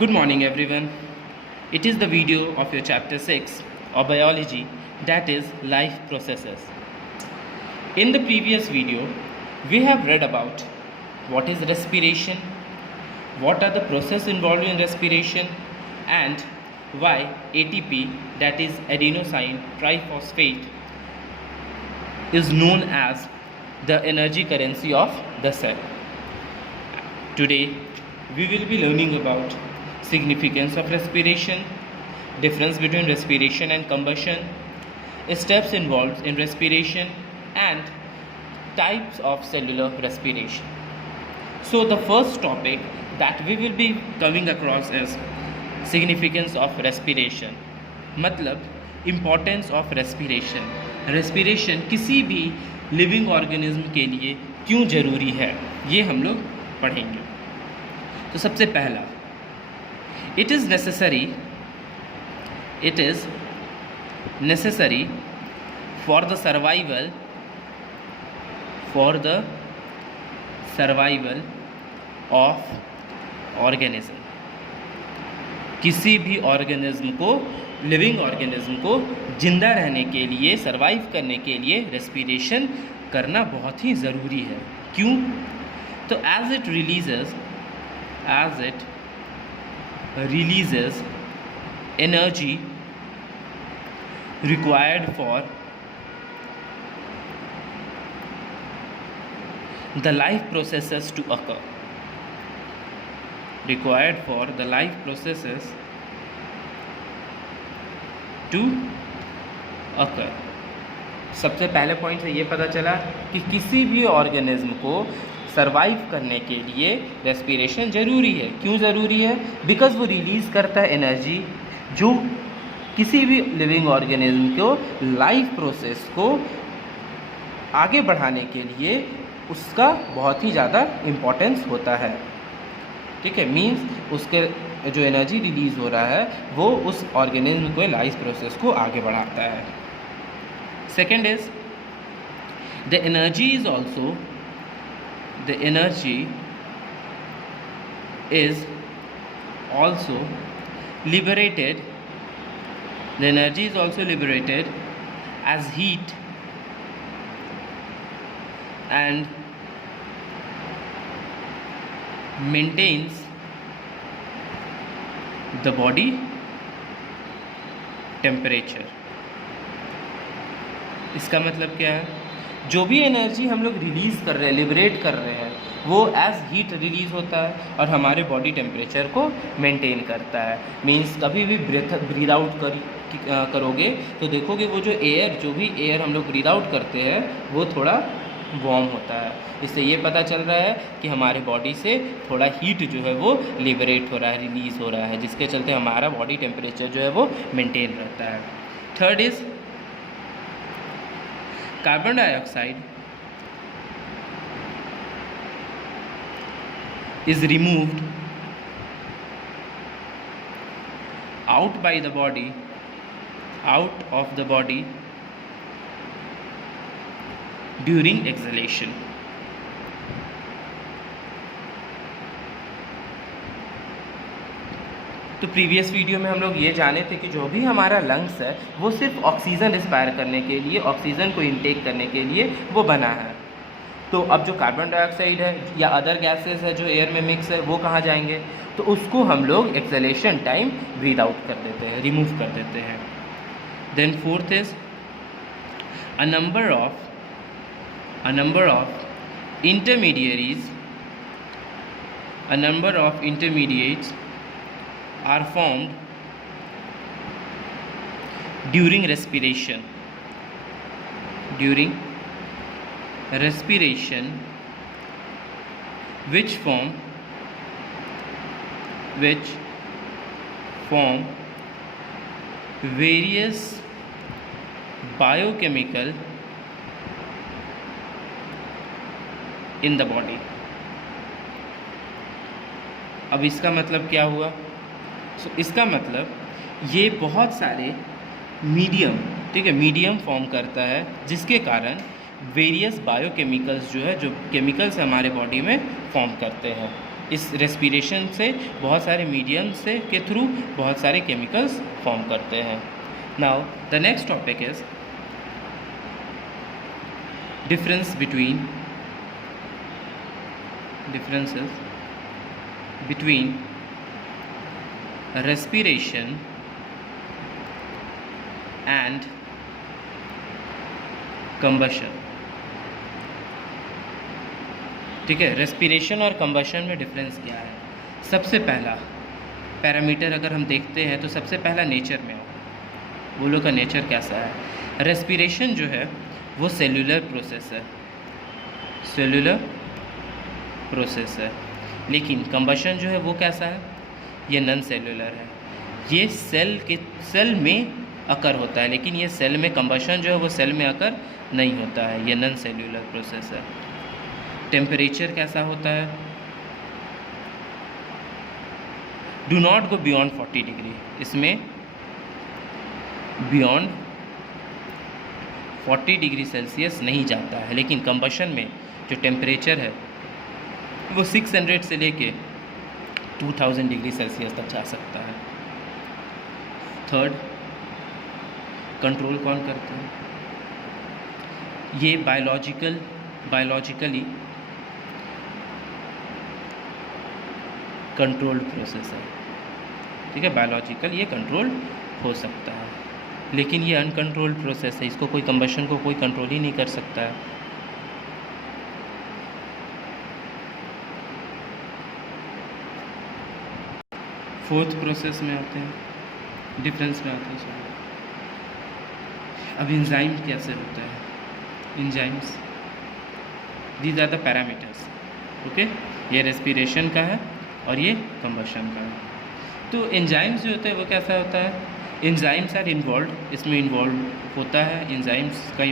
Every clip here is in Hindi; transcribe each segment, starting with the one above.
Good morning everyone. It is the video of your chapter 6 of biology, that is life processes. In the previous video, we have read about what is respiration, what are the processes involved in respiration, and why ATP, that is adenosine triphosphate, is known as the energy currency of the cell. Today, we will be learning about significance of respiration, difference between respiration and combustion, steps involved in respiration, and types of cellular respiration. So the first topic that we will be coming across is significance of respiration. मतलब importance of respiration. respiration किसी भी लिविंग ऑर्गेनिज्म के लिए क्यों ज़रूरी है, ये हम लोग पढ़ेंगे. तो सबसे पहला, it is necessary for the survival of organism. किसी भी ऑर्गेनिज्म को, लिविंग ऑर्गेनिज्म को जिंदा रहने के लिए, सर्वाइव करने के लिए रेस्पिरेशन करना बहुत ही ज़रूरी है. क्यों? तो as it releases energy required for the life processes to occur. सबसे पहले पॉइंट से ये पता चला कि किसी भी ऑर्गेनिज्म को सर्वाइव करने के लिए रेस्पिरेशन ज़रूरी है. क्यों ज़रूरी है? बिकॉज वो रिलीज़ करता है एनर्जी जो किसी भी लिविंग ऑर्गेनिज्म को लाइफ प्रोसेस को आगे बढ़ाने के लिए उसका बहुत ही ज़्यादा इम्पोर्टेंस होता है. ठीक है, मीन्स उसके जो एनर्जी रिलीज़ हो रहा है वो उस ऑर्गेनिज्म को लाइफ प्रोसेस को आगे बढ़ाता है. Second is the energy is also liberated. The energy is also liberated as heat and maintains the body temperature. इसका मतलब क्या है? जो भी एनर्जी हम लोग रिलीज़ कर रहे हैं, लिबरेट कर रहे हैं, वो एज हीट रिलीज़ होता है और हमारे बॉडी टेम्परेचर को मेंटेन करता है. मींस कभी भी ब्रीथ आउट करोगे तो देखोगे वो जो भी एयर हम लोग ब्रीथ आउट करते हैं वो थोड़ा वार्म होता है. इससे ये पता चल रहा है कि हमारे बॉडी से थोड़ा हीट जो है वो लिबरेट हो रहा है, रिलीज़ हो रहा है, जिसके चलते हमारा बॉडी टेम्परेचर जो है वो मेंटेन रहता है. Third is carbon dioxide is removed out of the body during exhalation. तो प्रीवियस वीडियो में हम लोग ये जाने थे कि जो भी हमारा लंग्स है वो सिर्फ ऑक्सीजन रिस्पायर करने के लिए, ऑक्सीजन को इनटेक करने के लिए वो बना है. तो अब जो कार्बन डाइऑक्साइड है या अदर गैसेस है जो एयर में मिक्स है वो कहाँ जाएंगे? तो उसको हम लोग एक्सलेशन टाइम ब्रीथ आउट कर देते हैं, रिमूव कर देते हैं. Then fourth is a number of intermediates are formed during respiration, which form various biochemical in the body. अब इसका मतलब क्या हुआ? इसका मतलब ये बहुत सारे मीडियम, ठीक है, मीडियम फॉर्म करता है जिसके कारण वेरियस बायोकेमिकल्स जो है, जो केमिकल्स हमारे बॉडी में फॉर्म करते हैं. इस रेस्पिरेशन से बहुत सारे मीडियम से के थ्रू बहुत सारे केमिकल्स फॉर्म करते हैं. Now the next topic is differences between respiration and combustion. ठीक है, रेस्पिरेशन और कंबशन में डिफरेंस क्या है? सबसे पहला पैरामीटर अगर हम देखते हैं तो सबसे पहला नेचर में वो लोग का नेचर कैसा है. रेस्पिरेशन जो है वो सेल्यूलर प्रोसेस है, लेकिन कंबशन जो है वो कैसा है? ये नॉन सेल्यूलर है. ये सेल में अकर होता है, लेकिन ये सेल में कंबशन जो है वो सेल में अकर नहीं होता है. ये नॉन सेल्यूलर प्रोसेस है. टेम्परेचर कैसा होता है? Do not go beyond 40 degree. इसमें बियॉन्ड 40 डिग्री सेल्सियस नहीं जाता है, लेकिन कंबशन में जो टेम्परेचर है वो 600 से लेके 2000 डिग्री सेल्सियस तक जा सकता है. थर्ड, कंट्रोल कौन करता है? ये बायोलॉजिकली कंट्रोल्ड प्रोसेस है. ठीक है, बायोलॉजिकल ये कंट्रोल हो सकता है, लेकिन ये अनकंट्रोल्ड प्रोसेस है. इसको कोई कंबशन को कोई कंट्रोल ही नहीं कर सकता है. फोर्थ प्रोसेस में आते हैं, डिफरेंस में आते हैं. अब एंजाइम कैसे होता है? Enzymes, these are the parameters. Okay, ये रेस्पिरेशन का है और ये कंबशन का है. तो एंजाइम्स जो होते हैं वो कैसा होता है? एंजाइम्स आर इन्वॉल्व, इसमें इन्वॉल्व होता है. एंजाइम्स का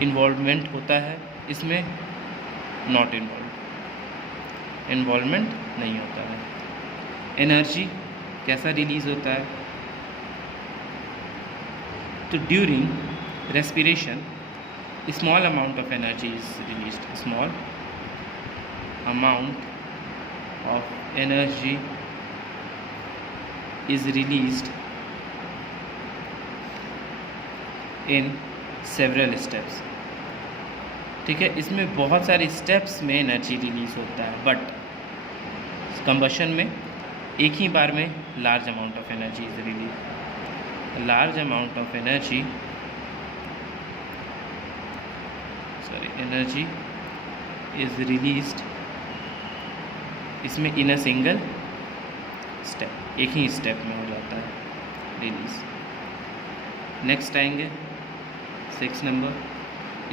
इन्वॉल्वमेंट होता है. इसमें नॉट इन्वॉल्वमेंट नहीं होता है. एनर्जी कैसा रिलीज़ होता है? तो during respiration small amount of energy is released. Small amount of energy is released in several steps. ठीक है, इसमें बहुत सारे स्टेप्स में एनर्जी रिलीज होता है, बट कंबशन में एक ही बार में large amount of energy is release. Large amount of energy is released इसमें इन अ सिंगल स्टेप, एक ही स्टेप में हो जाता है रिलीज. नेक्स्ट आएंगे 6 number,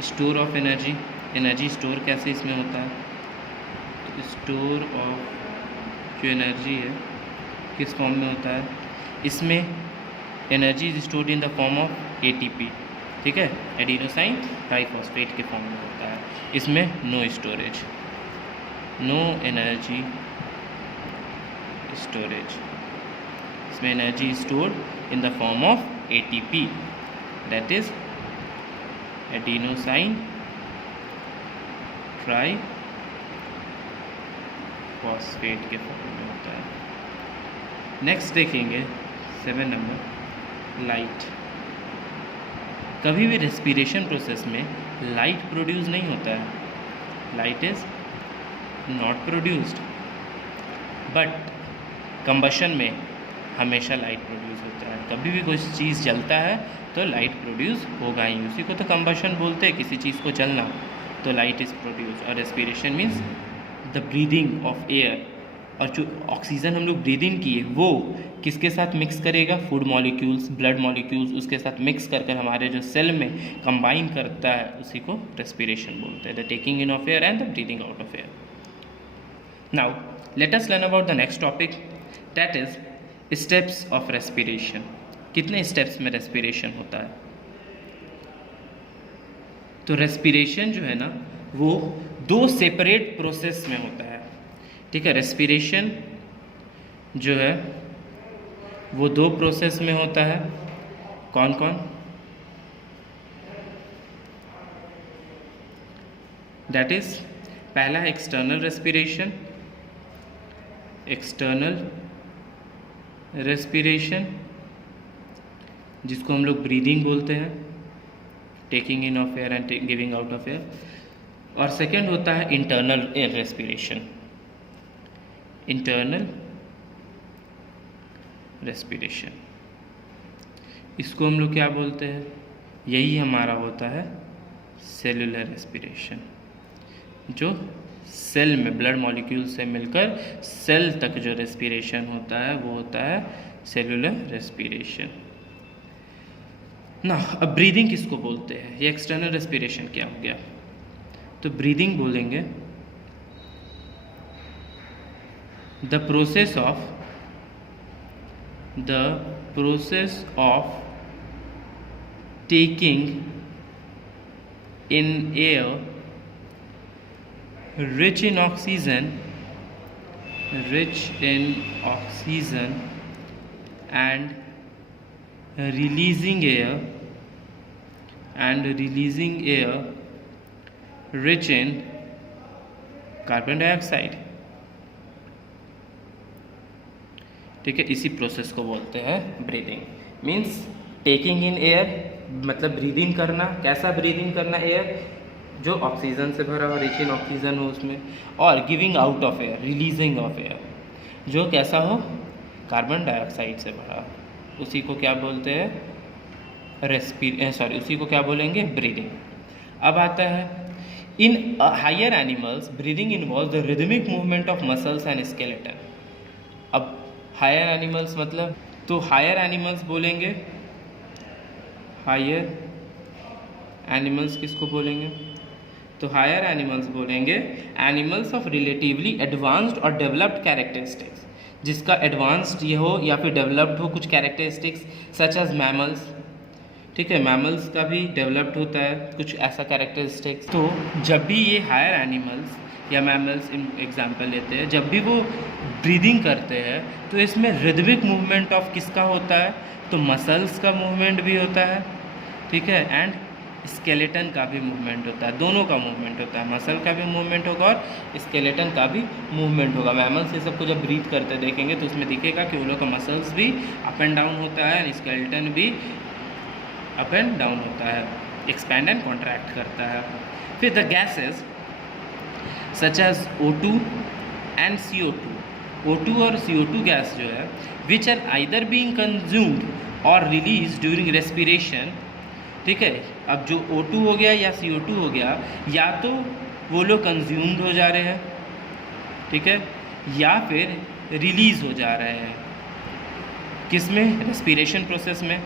store of energy. Energy store कैसे इसमें होता है? तो स्टोर ऑफ जो एनर्जी है किस फॉर्म में होता है? इसमें energy is stored in the form of ATP. ठीक है, एडिनोसाइन ट्राइफॉस्फेट के फॉर्म में होता है. इसमें no storage, no energy storage. इसमें energy stored in the form of ATP, that is adenosine triphosphate के फॉर्म में होता है. नेक्स्ट देखेंगे 7 नंबर, लाइट. कभी भी रेस्पिरेशन प्रोसेस में लाइट प्रोड्यूस नहीं होता है. Light is not produced, but combustion में हमेशा लाइट प्रोड्यूस होता है. कभी भी कोई चीज़ जलता है तो लाइट प्रोड्यूस होगा ही. उसी को तो कंबशन बोलते हैं, किसी चीज़ को जलना. तो लाइट इज़ प्रोड्यूस. और respiration means the breathing of air. और जो ऑक्सीजन हम लोग ब्रीद इन किए वो किसके साथ मिक्स करेगा? फूड मॉलिक्यूल्स, ब्लड मॉलिक्यूल्स, उसके साथ मिक्स कर कर हमारे जो सेल में कंबाइन करता है, उसी को रेस्पिरेशन बोलते हैं. The taking in of air and the breathing out of air. Now let us learn about the next topic, that is steps of respiration. कितने स्टेप्स में रेस्पिरेशन होता है? तो रेस्पिरेशन जो है ना वो 2 सेपरेट प्रोसेस में होता है. ठीक है, रेस्पिरेशन जो है वो 2 प्रोसेस में होता है. कौन कौन? दैट इज पहला है एक्सटर्नल रेस्पिरेशन, जिसको हम लोग ब्रीदिंग बोलते हैं, taking in of air and giving out of air. और सेकेंड होता है इंटरनल एयर रेस्पिरेशन, इसको हम लोग क्या बोलते हैं, यही हमारा होता है सेलुलर रेस्पिरेशन, जो सेल में ब्लड मॉलिक्यूल से मिलकर सेल तक जो रेस्पिरेशन होता है वो होता है सेलुलर रेस्पिरेशन ना। अब ब्रीदिंग किसको बोलते हैं, ये एक्सटर्नल रेस्पिरेशन क्या हो गया, तो ब्रीदिंग बोलेंगे the process of taking in air rich in oxygen and releasing air rich in carbon dioxide. ठीक है, इसी प्रोसेस को बोलते हैं breathing. Means taking in air मतलब ब्रीदिंग करना, कैसा ब्रीदिंग करना, एयर जो ऑक्सीजन से भरा हो, रिच इन ऑक्सीजन हो उसमें, और giving out of air, releasing of air जो कैसा हो, कार्बन डाइऑक्साइड से भरा, उसी को क्या बोलते हैं उसी को क्या बोलेंगे, ब्रीदिंग। अब आता है in higher animals breathing involve the rhythmic movement of muscles and skeleton. अब हायर एनिमल्स मतलब, तो हायर एनिमल्स बोलेंगे, हायर एनिमल्स किसको बोलेंगे, तो हायर एनिमल्स बोलेंगे एनिमल्स ऑफ रिलेटिवली एडवांस्ड और डेवलप्ड कैरेक्टरिस्टिक्स, जिसका एडवांस्ड ये हो या फिर डेवलप्ड हो कुछ कैरेक्टरिस्टिक्स, सच एज मैमल्स। ठीक है, मैमल्स का भी डेवलप्ड होता है कुछ ऐसा कैरेक्टरिस्टिक्स। तो जब भी ये हायर एनिमल्स या मैमल्स एग्जाम्पल लेते हैं, जब भी वो ब्रीदिंग करते हैं तो इसमें रिदमिक मूवमेंट ऑफ किसका होता है, तो मसल्स का मूवमेंट भी होता है, ठीक है, एंड स्केलेटन का भी मूवमेंट होता है, दोनों का मूवमेंट होता है, मसल का भी मूवमेंट होगा और स्केलेटन का भी मूवमेंट होगा। मैमल्स ये सबको जब ब्रीथ करते देखेंगे तो उसमें दिखेगा कि वो लोग का मसल्स भी अप एंड डाउन होता है, स्केलेटन भी अप एंड डाउन होता है, एक्सपैंड एंड कॉन्ट्रैक्ट करता है। फिर the gases such as O2 and CO2, O2 और CO2 गैस जो है which are either being consumed और रिलीज ड्यूरिंग रेस्पिरेशन। ठीक है, अब जो O2 हो गया या CO2 हो गया, या तो वो लोग कंज्यूम्ड हो जा रहे हैं, ठीक है, या फिर रिलीज हो जा रहे हैं, किस में, रेस्पिरेशन प्रोसेस में।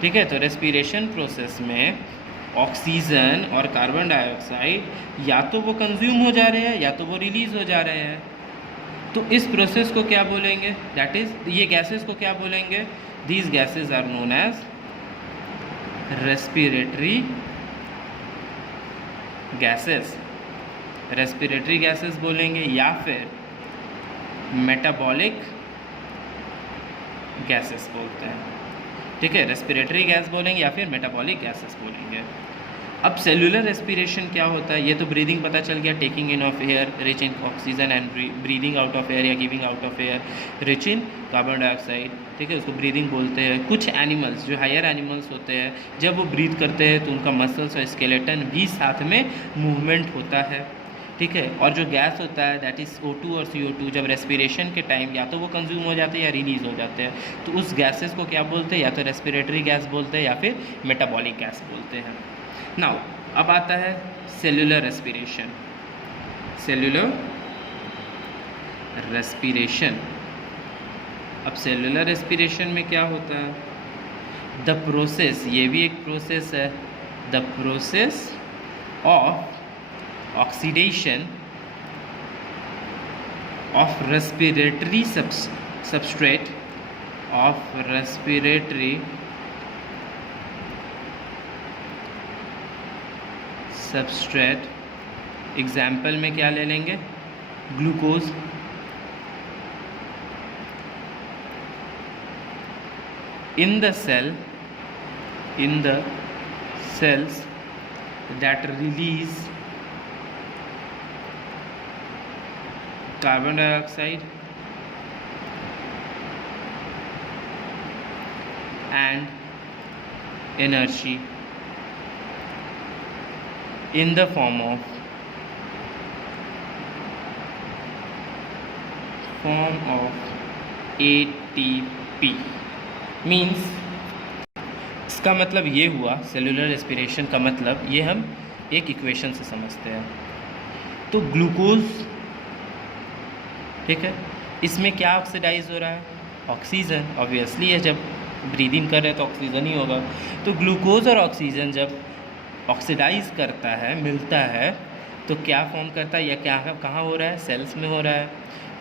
ठीक है, तो रेस्पिरेशन प्रोसेस में ऑक्सीजन और कार्बन डाइऑक्साइड या तो वो कंज्यूम हो जा रहे हैं या तो वो रिलीज हो जा रहे हैं। तो इस प्रोसेस को क्या बोलेंगे, दैट इज, ये गैसेस को क्या बोलेंगे, these gases are known as respiratory gases, respiratory gases बोलेंगे, या फिर मेटाबॉलिक गैसेस बोलते हैं। ठीक है, रेस्पिरेटरी गैस बोलेंगे या फिर मेटाबॉलिक गैसेस बोलेंगे। अब सेलुलर रेस्पिरेशन क्या होता है, ये तो ब्रीदिंग पता चल गया, taking in of air rich in oxygen and breathing out of air या giving out of air rich in carbon dioxide. ठीक है, उसको ब्रीदिंग बोलते हैं। कुछ एनिमल्स जो हायर एनिमल्स होते हैं, जब वो ब्रीथ करते हैं तो उनका मसल्स और स्केलेटन भी साथ में मूवमेंट होता है। ठीक है, और जो गैस होता है दैट इज़ O2 और CO2, जब रेस्पिरेशन के टाइम या तो वो कंज्यूम हो जाते हैं या रिलीज हो जाते हैं, तो उस गैसेस को क्या बोलते हैं, या तो रेस्पिरेटरी गैस बोलते हैं या फिर मेटाबॉलिक गैस बोलते हैं। नाउ अब आता है सेलुलर रेस्पिरेशन। सेलुलर रेस्पिरेशन, अब सेलुलर रेस्पिरेशन में क्या होता है, द प्रोसेस, ये भी एक प्रोसेस है, the process of oxidation of respiratory substrate example में क्या ले लेंगे, glucose. in the cells that release carbon dioxide and energy in the form of ATP means इसका मतलब ये हुआ, सेलुलर रेस्पिरेशन का मतलब ये हम एक इक्वेशन से समझते हैं। तो ग्लूकोज, ठीक है, इसमें क्या ऑक्सीडाइज हो रहा है? ऑक्सीजन। ऑब्वियसली है, जब ब्रीदिंग कर रहे हैं तो ऑक्सीजन ही होगा। तो ग्लूकोज और ऑक्सीजन जब ऑक्सीडाइज करता है, मिलता है, तो क्या फॉर्म करता है या क्या कहाँ हो रहा है? सेल्स में हो रहा है।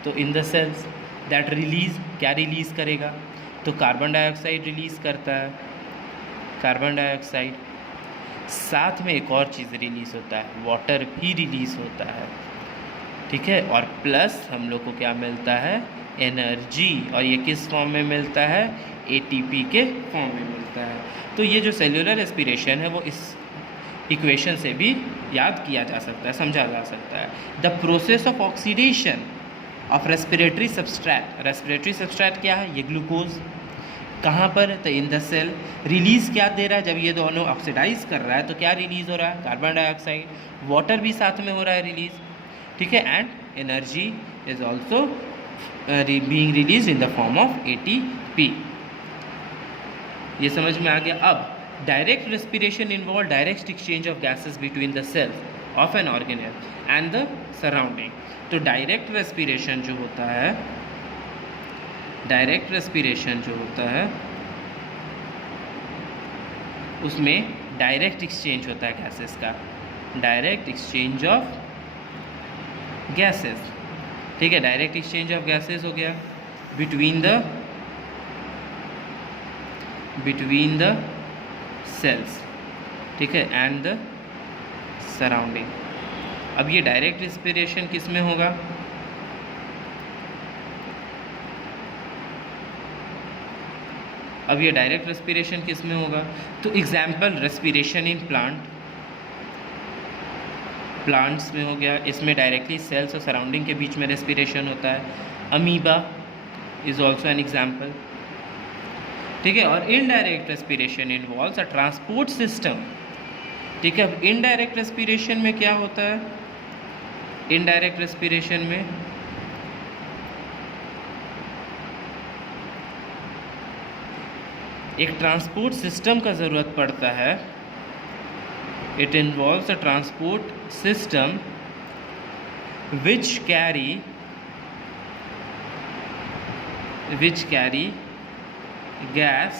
तो in the cells that release, क्या रिलीज़ करेगा? तो कार्बन डाइऑक्साइड रिलीज़ करता है, कार्बन डाइऑक्साइड। साथ में एक और चीज़ रिलीज़ होता है, वाटर भी रिलीज़ होता है, ठीक है। और प्लस हम लोग को क्या मिलता है? एनर्जी। और ये किस फॉर्म में मिलता है? एटीपी के फॉर्म में मिलता है। तो ये जो सेल्यूलर रेस्पिरेशन है वो इस इक्वेशन से भी याद किया जा सकता है, समझा जा सकता है। The process of oxidation of respiratory substrate. Respiratory substrate क्या है? ये ग्लूकोज। कहाँ पर? तो इन द सेल। रिलीज़ क्या दे रहा है? जब ये दोनों ऑक्सीडाइज कर रहा है तो क्या रिलीज़ हो रहा है? Carbon dioxide. वाटर भी साथ में हो रहा है रिलीज़, ठीक है। And energy is also being release in the form of ATP. ये समझ में आ गया। अब direct respiration involve direct exchange of gases between the cells of an organelle and the surrounding. तो डायरेक्ट रेस्पिरेशन जो होता है, डायरेक्ट रेस्पिरेशन जो होता है उसमें डायरेक्ट एक्सचेंज होता है गैसेस का, डायरेक्ट एक्सचेंज ऑफ गैसेस, ठीक है। डायरेक्ट एक्सचेंज ऑफ गैसेस हो गया बिटवीन द सेल्स, ठीक है, एंड द सराउंडिंग। अब ये डायरेक्ट रेस्पिरेशन किस में होगा? अब ये डायरेक्ट रेस्पिरेशन किस में होगा? तो एग्जाम्पल रेस्पिरेशन इन प्लांट्स में हो गया। इसमें डायरेक्टली सेल्स और सराउंडिंग के बीच में रेस्पिरेशन होता है। Amoeba is also an example, ठीक है। और indirect respiration involves a transport system, ठीक है। अब इनडायरेक्ट रेस्पिरेशन में क्या होता है? इनडायरेक्ट रेस्पिरेशन में एक ट्रांसपोर्ट सिस्टम का ज़रूरत पड़ता है। It involves a transport system which carry gas,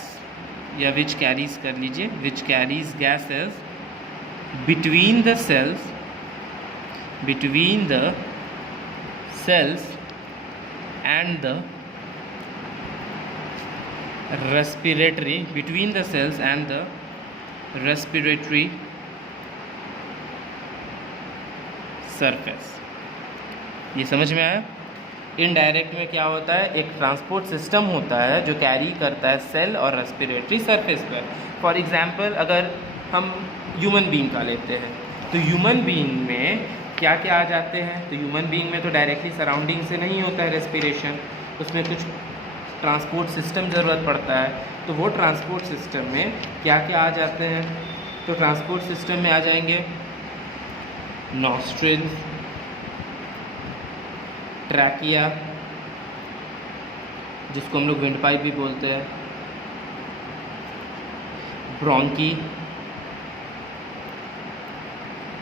या which carries कर लीजिए, which carries gases between the cells and the respiratory, between the cells and the respiratory surface। ये समझ में आया? इनडायरेक्ट में क्या होता है? एक ट्रांसपोर्ट सिस्टम होता है जो कैरी करता है सेल और रेस्पिरेटरी सरफेस पर। फॉर एग्जांपल अगर हम ह्यूमन बीइंग का लेते हैं तो ह्यूमन बीइंग में क्या क्या आ जाते हैं? तो ह्यूमन बीइंग में तो डायरेक्टली सराउंडिंग से नहीं होता है रेस्पिरेशन, उसमें कुछ ट्रांसपोर्ट सिस्टम ज़रूरत पड़ता है। तो वो ट्रांसपोर्ट सिस्टम में क्या क्या आ जाते हैं? तो ट्रांसपोर्ट सिस्टम में आ जाएंगे नॉस्ट्रिल्स, ट्रैकिया जिसको हम लोग विंड पाइप भी बोलते हैं, ब्रोंकी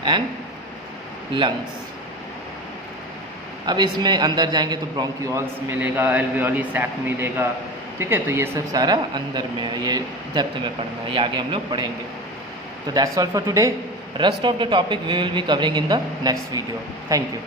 एंड लंग्स। अब इसमें अंदर जाएंगे तो ब्रोंकियोल्स मिलेगा, एल्वियोली सैक मिलेगा, ठीक है। तो ये सब सारा अंदर में है, ये डेप्थ में पढ़ना है, ये आगे हम लोग पढ़ेंगे। तो that's all for today. Rest of the topic we will be covering in the next video. Thank you.